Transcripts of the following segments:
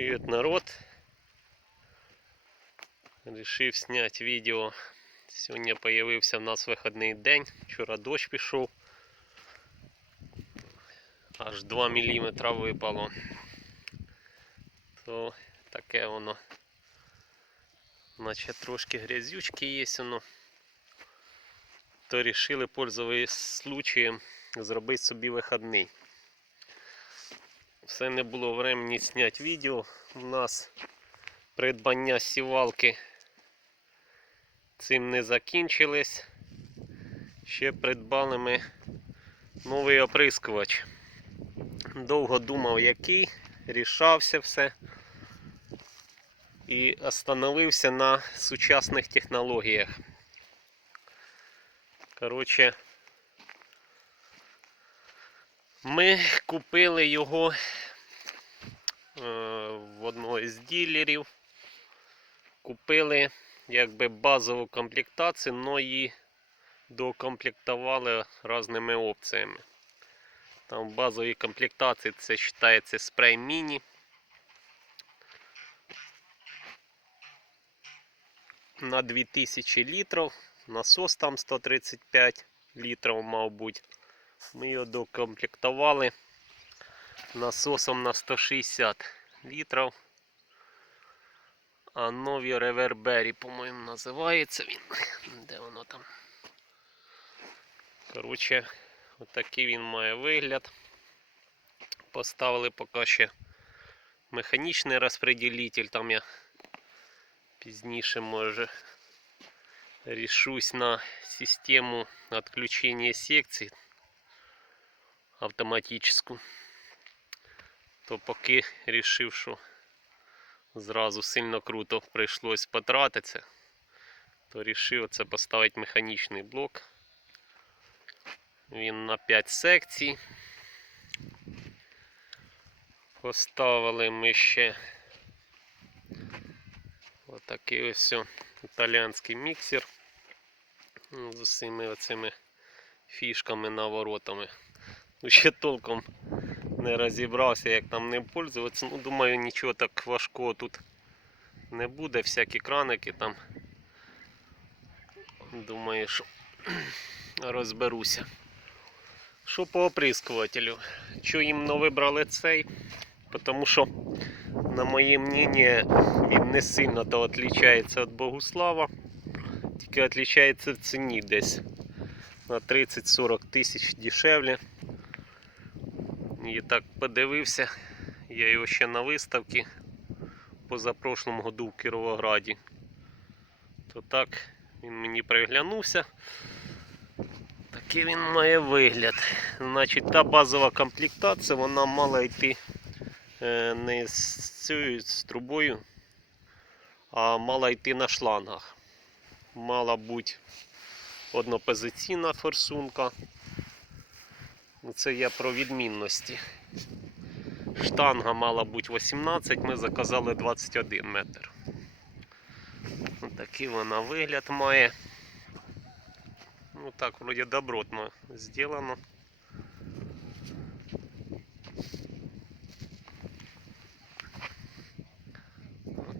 Привет, народ. Решив зняти відео. Сьогодні появився в нас вихідний день. Вчора дощ пішов. Аж 2 мм випало. То таке воно. Наче трошки грязючки є воно. То рішили, пользуясь случаєм, зробити собі вихідний. Все не було времени зняти відео. У нас придбання сівалки цим не закінчились. Ще придбали ми новий оприскувач. Довго думав який, рішався все. І остановився на сучасних технологіях. Коротше, ми купили його е, в одного із ділерів. Купили якби базову комплектацію, але її докомплектували різними опціями. Там в базовій комплектації це вважається спрей міні. На 2000 літрів. Насос там 135 літрів, мав бути. Ми його докомплектували насосом на 160 літрів. А нові ревербері, по-моєму, називається він. Де воно там? Коротше, отакий він має вигляд. Поставили поки ще механічний розпреділитель. Там я пізніше може рішусь на систему відключення секцій автоматическую. То поки рішив, що зразу сильно круто прийшлось потратитися, то рішив це поставити механічний блок. Він на 5 секцій. Поставили ми ще отакий ось італіанський міксер з усіми оцими фішками наворотами. Ще толком не розібрався, як там ним пользуватися. Ну, думаю, нічого так важкого тут не буде. Всякі краники там. Думаю, що розберуся. Що по оприскувателю? Чого іменно вибрали цей? Тому що, на моє мнение, він не сильно то відрізняється від Богуслава. Тільки відрізняється в ціні десь на 30-40 тисяч дешевле. І так подивився, я його ще на виставці позапрошлому году в Кіровограді. То так він мені приглянувся. Такий він має вигляд. Значить, та базова комплектація вона мала йти е, не з цією з трубою, а мала йти на шлангах. Мала бути однопозиційна форсунка. Це я про відмінності. Штанга мала бути 18, ми заказали 21 метр. Такий вона вигляд має. Ну так, вроді добротно зроблено.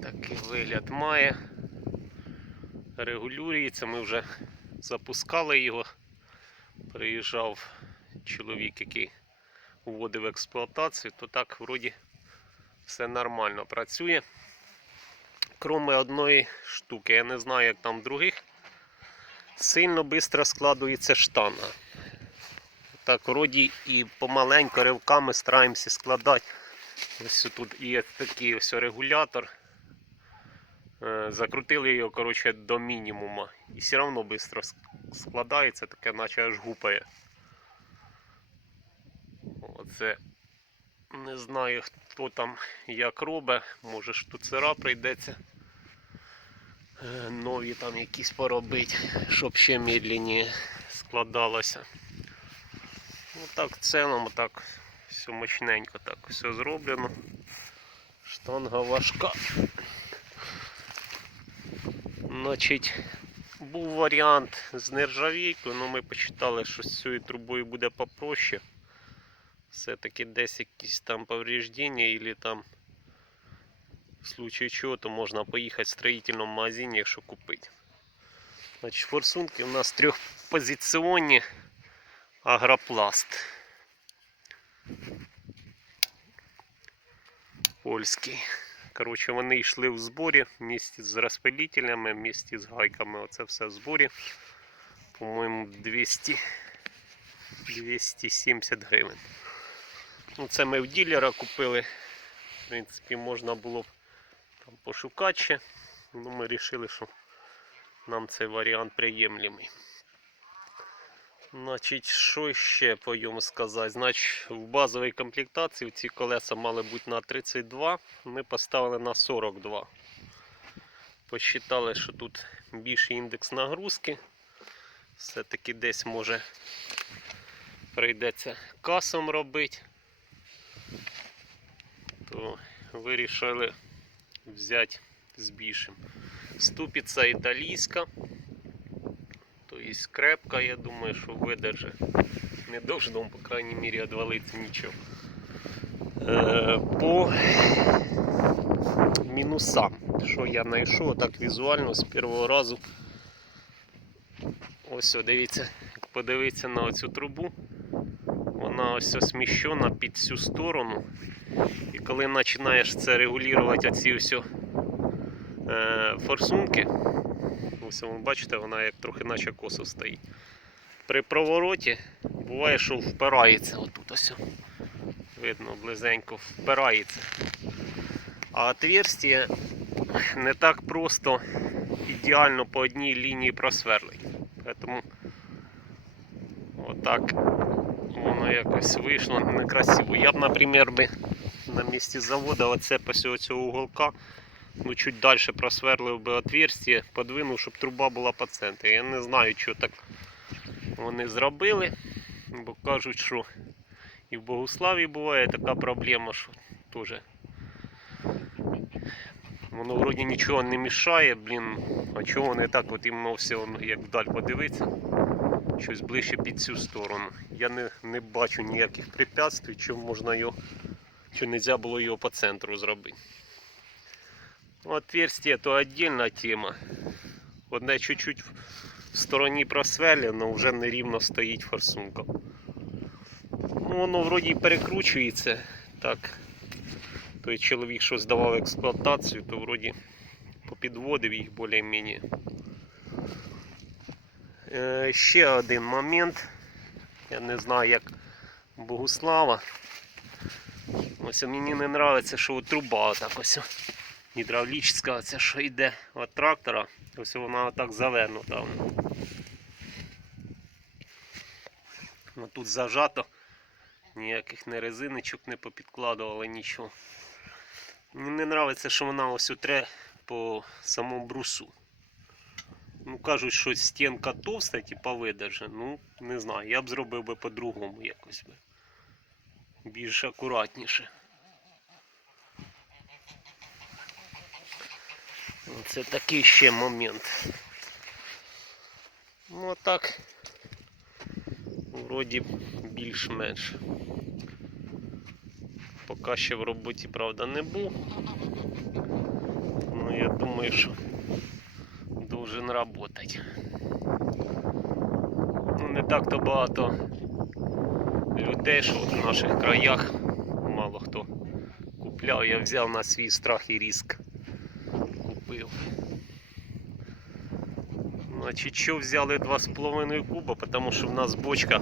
Такий вигляд має. Регулюється, ми вже запускали його. Приїжджав чоловік, який вводив експлуатацію, то так вроді все нормально працює. Кроме одної штуки, я не знаю, як там других, сильно швидко складується штанга. Так, вроді і помаленько ривками стараємося складати. Ось тут є такий ось регулятор. Е, Закрутили його коротше, до мінімуму. І все одно швидко складається, таке наче аж гупає. Оце не знаю хто там як робить, може штуцера прийдеться. е, Нові там якісь поробити, щоб ще медленніше складалося. Ну так в цілому так все мощненько так все зроблено. Штанга важка. Значить, був варіант з нержавійкою, але ми почитали, що з цією трубою буде попроще. Все-таки десь якісь там повреждення, або там В случае чого, то можна поїхати в строїтельному магазині, якщо купити. Значить, форсунки у нас трьохпозиціонні агропласт. Польський. Коротше, вони йшли в зборі вместе з розпилителями, вместе з гайками. Оце все в зборі. По-моєму, 200, 270 гривень. Ну, це ми в ділера купили. В принципі, можна було б там пошукати ще. Ну, ми вирішили, що нам цей варіант приємлемий. Значить, що ще по йому сказати? Значить, в базовій комплектації ці колеса мали бути на 32, ми поставили на 42. Посчитали, що тут більший індекс нагрузки. Все-таки десь може прийдеться касом робити. То вирішили взяти з більшим. Ступиця італійська. Тобто крепка, я думаю, що видержи. Не должно, по крайній мірі, відвалитися нічого. Е, по мінусам, що я знайшов так візуально з першого разу. Ось, дивіться, як подивитися на оцю трубу, вона ось сміщена під цю сторону. І коли починаєш це регулювати оці ось е, форсунки, ось ви бачите, вона як трохи наче косо стоїть. При провороті буває, що впирається отут ось. Видно, близенько впирається. А отверстие не так просто ідеально по одній лінії просверлить. Тому отак воно якось вийшло некрасиво. Я б, наприклад, би на місці заводу оце після цього уголка ну, чуть далі просверлив би отверстие, подвинув, щоб труба була по центрі. Я не знаю, що так вони зробили, бо кажуть, що і в Богославі буває така проблема, що теж воно вроді нічого не мішає, блін, а чого не так от іменно все, воно, як вдаль подивитися, щось ближче під цю сторону. Я не, не бачу ніяких препятствий, чому можна його, що не було його по центру зробити. Отверстие то отдельна тема. Одне чуть-чуть в стороні просверлено, вже нерівно стоїть форсунка. Ну, воно вроді перекручується. Так. Той чоловік, що здавав експлуатацію, то вроді попідводив їх більш-менш. Е, ще один момент. Я не знаю, як Богуслава. Ось мені не подобається, що труба отак ось гідравлічна, це що йде від трактора. Ось вона отак завернута. Ну, тут зажато. Ніяких не резиночок не попідкладували, нічого. Мені не подобається, що вона ось утре по самому брусу. Ну, кажуть, що стінка товста, типа видержа. Ну, не знаю, я б зробив би по-другому якось би. Більш акуратніше. Це такий ще момент. Ну а так, вроді більш-менш. Поки ще в роботі, правда, не був. Ну я думаю, що должен працювати. Ну, не так-то багато людей, що в наших краях мало хто купляв, я взяв на свій страх і риск. Купив. Значить, що взяли 2,5 куба, тому що в нас бочка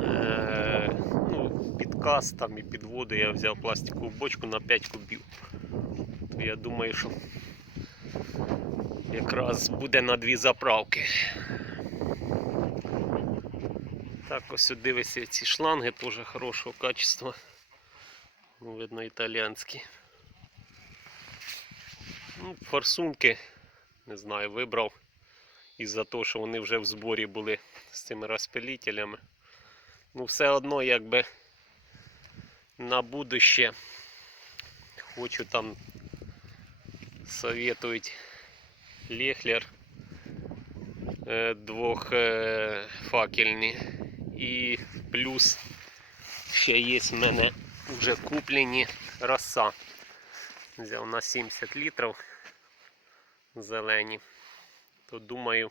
е, ну, під каз там і під воду я взяв пластикову бочку на 5 кубів. То я думаю, що якраз буде на дві заправки. Так, ось дивися ці шланги теж хорошого качества. Ну, Видно італіянські. Ну, форсунки, не знаю, вибрав із-за того, що вони вже в зборі були з цими розпилителями. Ну, все одно, якби на будуще хочу там советують Лехлер е, двохфакельні. І плюс ще є в мене вже куплені роса. Взяв на 70 літрів зелені. То думаю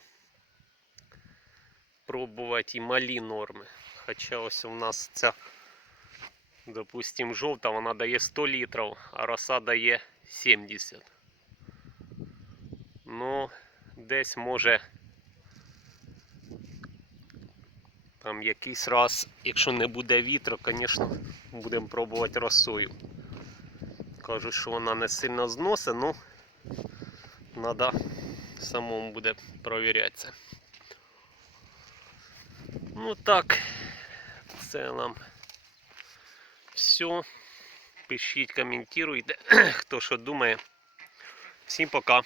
пробувати і малі норми. Хоча ось у нас ця, допустим, жовта, вона дає 100 літрів, а роса дає 70. Ну, десь може там якийсь раз, якщо не буде вітру, звісно, будемо пробувати росою. Кажуть, що вона не сильно зносить, ну треба самому буде провіряти це. Ну так, в цілому все. Пишіть, коментуйте, хто що думає. Всім пока.